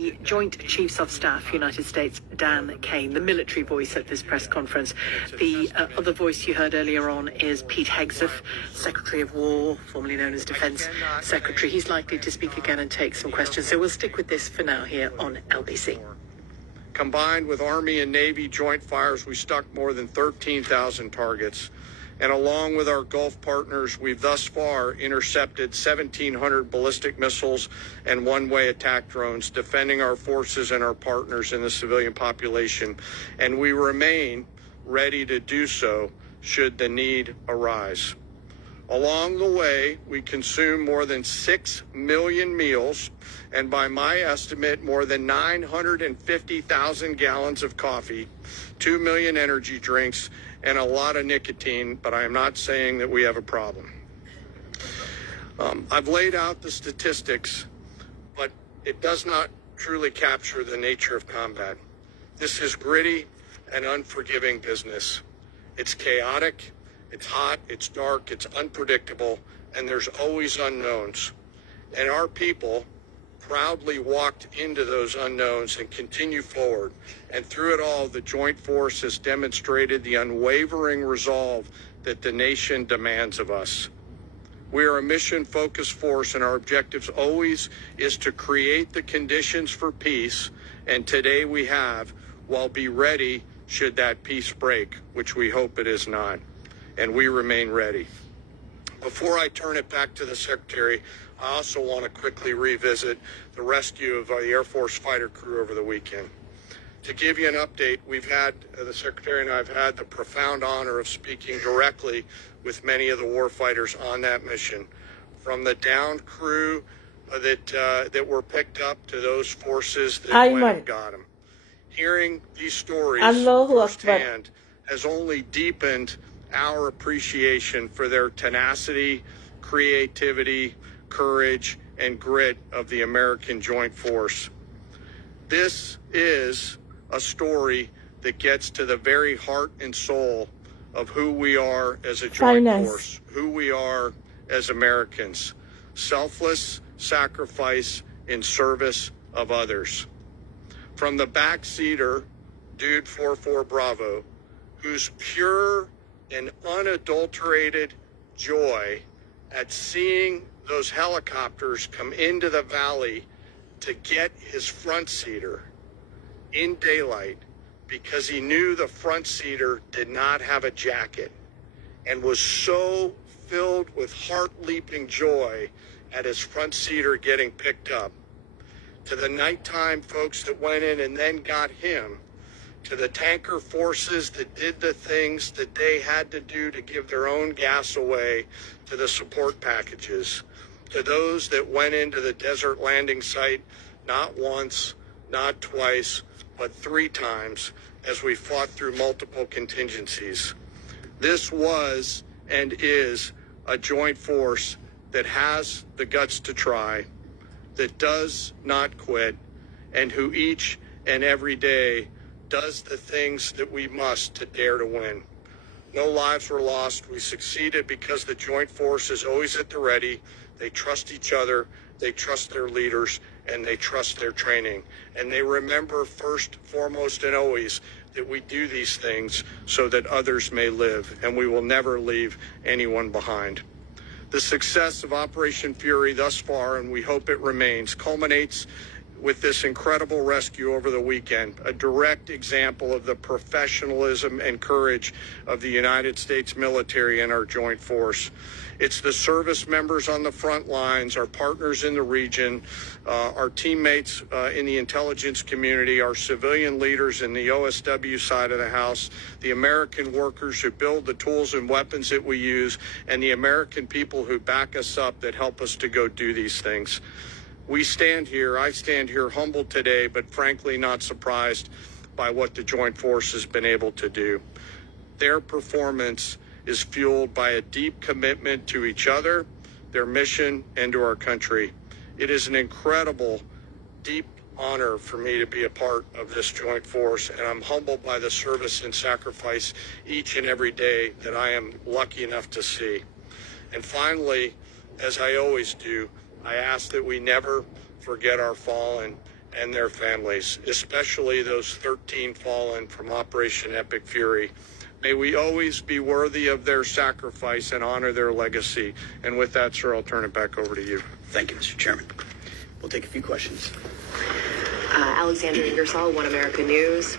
The Joint Chiefs of Staff, United States, Dan Kane, the military voice at this press conference. The other voice you heard earlier on is Pete Hegseth, Secretary of War, formerly known as Defense Secretary. He's likely to speak again and take some questions, so we'll stick with this for now here on LBC. Combined with Army and Navy joint fires, we struck more than 13,000 targets. And along with our Gulf partners, we've thus far intercepted 1,700 ballistic missiles and one-way attack drones, defending our forces and our partners in the civilian population. And we remain ready to do so should the need arise. Along the way, we consume more than 6 million meals, and by my estimate, more than 950,000 gallons of coffee, 2 million energy drinks, and a lot of nicotine, but I am not saying that we have a problem. I've laid out the statistics, but it does not truly capture the nature of combat. This is gritty and unforgiving business. It's chaotic, it's hot, it's dark, it's unpredictable, and there's always unknowns. And our people proudly walked into those unknowns and continue forward. And through it all, the Joint Force has demonstrated the unwavering resolve that the nation demands of us. We are a mission-focused force, and our objectives always is to create the conditions for peace, and today we have, while be ready should that peace break, which we hope it is not, and we remain ready. Before I turn it back to the Secretary, I also want to quickly revisit the rescue of the Air Force fighter crew over the weekend. To give you an update, the Secretary and I have had the profound honor of speaking directly with many of the warfighters on that mission, from the downed crew that were picked up to those forces that went and got them. Hearing these stories firsthand has only deepened our appreciation for their tenacity, creativity, courage, and grit of the American Joint Force. This is a story that gets to the very heart and soul of who we are as a joint force, who we are as Americans. Selfless sacrifice in service of others. From the backseater, Dude 44 Bravo, whose pure and unadulterated joy at seeing those helicopters come into the valley to get his front seater in daylight, because he knew the front seater did not have a jacket, and was so filled with heart-leaping joy at his front seater getting picked up, to the nighttime folks that went in and then got him, to the tanker forces that did the things that they had to do to give their own gas away, to the support packages, to those that went into the desert landing site not once, not twice, but 3 times as we fought through multiple contingencies. This was and is a joint force that has the guts to try, that does not quit, and who each and every day does the things that we must to dare to win. No lives were lost. We succeeded because the Joint Force is always at the ready. They trust each other, they trust their leaders, and they trust their training. And they remember first, foremost, and always that we do these things so that others may live, and we will never leave anyone behind. The success of Operation Fury thus far, and we hope it remains, culminates with this incredible rescue over the weekend, a direct example of the professionalism and courage of the United States military and our joint force. It's the service members on the front lines, our partners in the region, our teammates in the intelligence community, our civilian leaders in the OSW side of the house, the American workers who build the tools and weapons that we use, and the American people who back us up that help us to go do these things. I stand here humbled today, but frankly not surprised by what the Joint Force has been able to do. Their performance is fueled by a deep commitment to each other, their mission, and to our country. It is an incredible, deep honor for me to be a part of this Joint Force, and I'm humbled by the service and sacrifice each and every day that I am lucky enough to see. And finally, as I always do, I ask that we never forget our fallen and their families, especially those 13 fallen from Operation Epic Fury. May we always be worthy of their sacrifice and honor their legacy. And with that, sir, I'll turn it back over to you. Thank you, Mr. Chairman. We'll take a few questions. Alexandra Ingersoll, One America News.